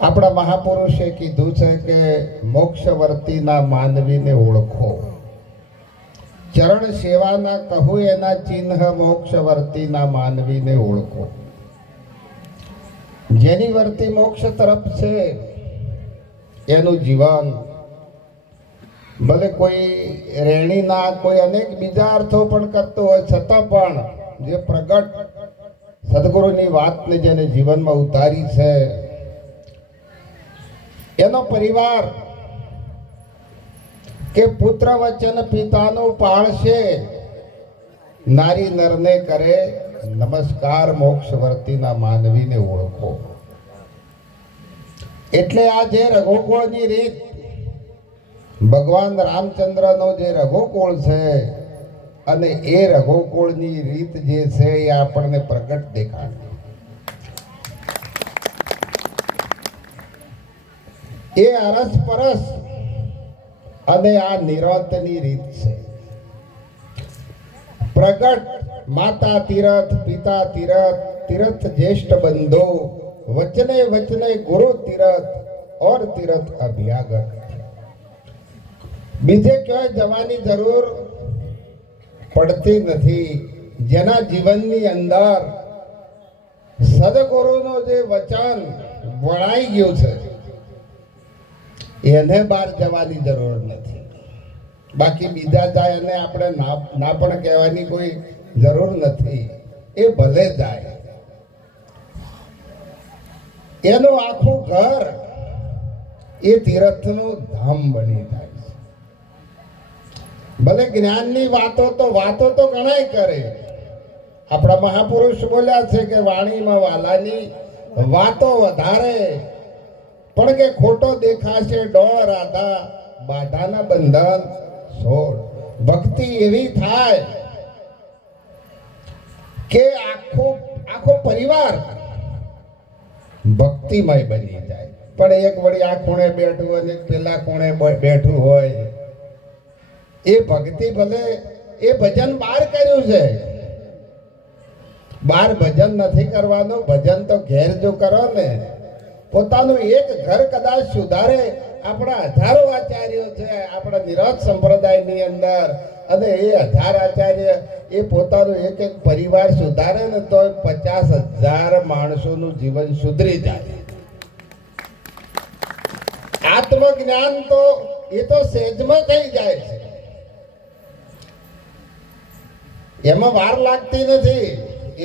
આપણા મહાપુરુષે કીધું છે કે મોક્ષવર્તીના માનવીને ઓળખો, ચરણ સેવાના કહું એના ચિહ્ન મોક્ષવર્તીના માનવીને ઓળખો. જેની વર્તી મોક્ષ તરફ છે એનું જીવન ભલે કોઈ રેણીના કોઈ અનેક બીજા અર્થો પણ કરતો હોય છતાં પણ જે પ્રગટ સદગુરુની વાતને જેને જીવનમાં ઉતારી છે એનો પરિવાર કે પુત્ર વચન પિતાનું પાળશે, નારી નરને કરે નમસ્કાર, મોક્ષવર્તીના માનવીને ઓળખો. એટલે આ જે રઘુકુળની રીત, ભગવાન રામચંદ્રનો જે રઘુકુળ છે અને એ રઘુકુળની રીત જે છે એ આપણને પ્રગટ દેખાડે. એ અરસ પરસ અને આ નિરતની રીત છે. પ્રગટ માતા તીરથ, પિતા તીરથ, તીરથ જ્યેષ્ઠ બંધો, વચને વચને ગુરુ તીરથ और તીરથ અભ્યાગત. બીજે ક્યાંય જવાની જરૂર પડતી નથી. જેના જીવનની અંદર સદગુરુનો જે વચન વણાઈ ગયું છે એને બહાર જવાની જરૂર નથી. બાકી બીજા જાય અને આપણે ના પણ કહેવાની કોઈ જરૂર નથી. એ ભલે જાય, એનું આખું ઘર એ તીર્થનું ધામ બની જાય છે. ભલે જ્ઞાનની વાતો તો ઘણાય કરે. આપણા મહાપુરુષ બોલ્યા છે કે વાણીમાં વાલાની વાતો વધારે, પણ કે ખોટો દેખાશે ડોર આધા, બાધાના બંધન છોડ. ભક્તિ એવી થાય કે આખો પરિવાર ભક્તિમય બની જાય. પણ એક વળી આ ખૂણે બેઠું અને એક પેલા ખૂણે બેઠું હોય, એ ભક્તિ ભલે એ ભજન બહાર કર્યું છે, બહાર ભજન નથી કરવાનું. ભજન તો ઘેર જો કરો ને, પોતાનું એક ઘર કદાચ સુધારે. આપણા હજારો આચાર્યો છે આપણા નિરત સંપ્રદાયની અંદર, અને એ 1000 આચાર્ય એ પોતાનું એક એક પરિવાર સુધારે ને તો 50,000 માણસોનું જીવન સુધરી જાય. આત્મજ્ઞાન તો એ તો સહેજમાં થઈ જાય છે, એમાં વાર લાગતી નથી.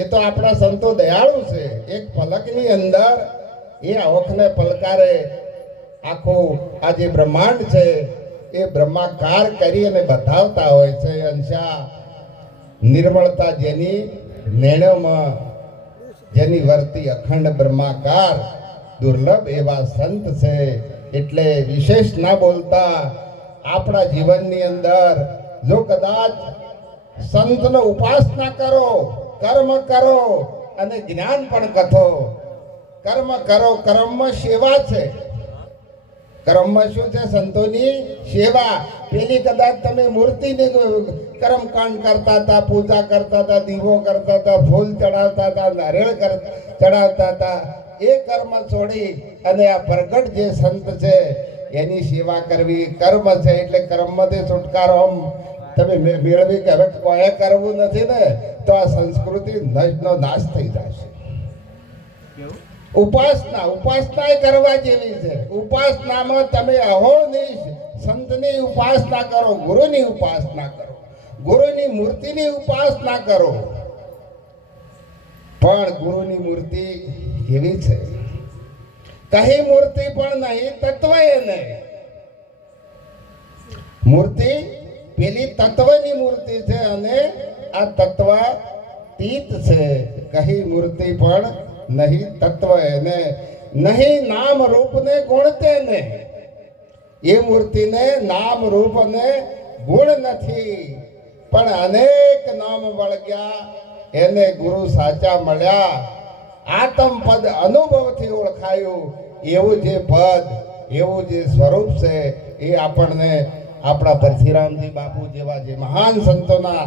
એ તો આપણા સંતો દયાળુ છે. એક પલકની અંદર એ ઓખને પલકારે આખું આ જે બ્રહ્માંડ છે એ બ્રહ્માકાર કરી અને બતાવતા હોય છે. અંશા નિર્મળતા જેની નેણોમાં, જેની વર્તી અખંડ બ્રહ્માકાર, દુર્લભ એવા સંત છે. એટલે વિશેષ ના બોલતા આપણા જીવનની અંદર જો કદાચ સંતનો ઉપાસના કરો, કર્મ કરો અને જ્ઞાન પણ કથો. કર્મ કરો, કર્મમાં સેવા છે. કર્મમાં શું છે? સંતોની સેવા. પેલી કદાચ તમે મૂર્તિની કર્મકાંડ કરતા હતા, પૂજા કરતા હતા, દીવો કરતા હતા, ફૂલ ચડાવતા હતા, નારિયેળ ચડાવતા હતા, એ કર્મ છોડી અને આ પ્રગટ જે સંત છે એની સેવા કરવી કર્મ છે. એટલે કર્મમાંથી છુટકારો આમ તમે મેળવી કે હવે કોઈ કરવું નથી ને તો આ સંસ્કૃતિ નો નાશ થઈ જશે. ઉપાસના એ કરવા જેવી છે. ઉપાસનામાં તમે અહોનિશ સંતની ઉપાસના કરો, ગુરુની ઉપાસના કરો, ગુરુની મૂર્તિની ઉપાસના કરો. પણ ગુરુની મૂર્તિ કેવી છે? કઈ મૂર્તિ પણ નહીં, તત્વ એ નહીં. મૂર્તિ પેલી તત્વની મૂર્તિ છે અને આ તત્વાતીત છે. કઈ મૂર્તિ પણ નહીં, તત્વ એને નહીં. નામ રૂપ ને ગુણતે ને, એ મૂર્તિને નામ રૂપ ને ગુણ નથી, પણ અનેક નામ વળગ્યા એને ગુરુ સાચા મળ્યા. આત્મ પદ અનુભવથી ઓળખાયું. એવું જે પદ, એવું જે સ્વરૂપ છે એ આપણને આપણા પરશુરામજી બાપુ જેવા જે મહાન સંતોના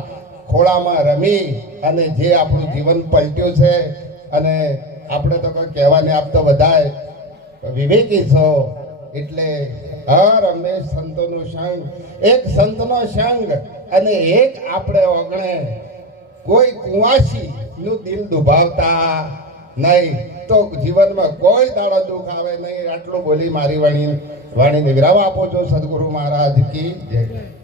ખોળામાં રમી અને જે આપણું જીવન પલટ્યું છે. અને આપણે તો કોઈ કહેવાને આપતો બધાય વિવેકી છો એટલે હર હંમેશ સંતોનો સંગ, એક સંતનો સંગ અને એક આપણે ઓગણે કોઈ કુંવાસી નું દિલ દુભાવતા નહીં તો જીવનમાં કોઈ દાડો દુઃખ આવે નહીં. આટલું બોલી મારી વાણીને વિરામ આપો છો. સદગુરુ મહારાજ કી જય.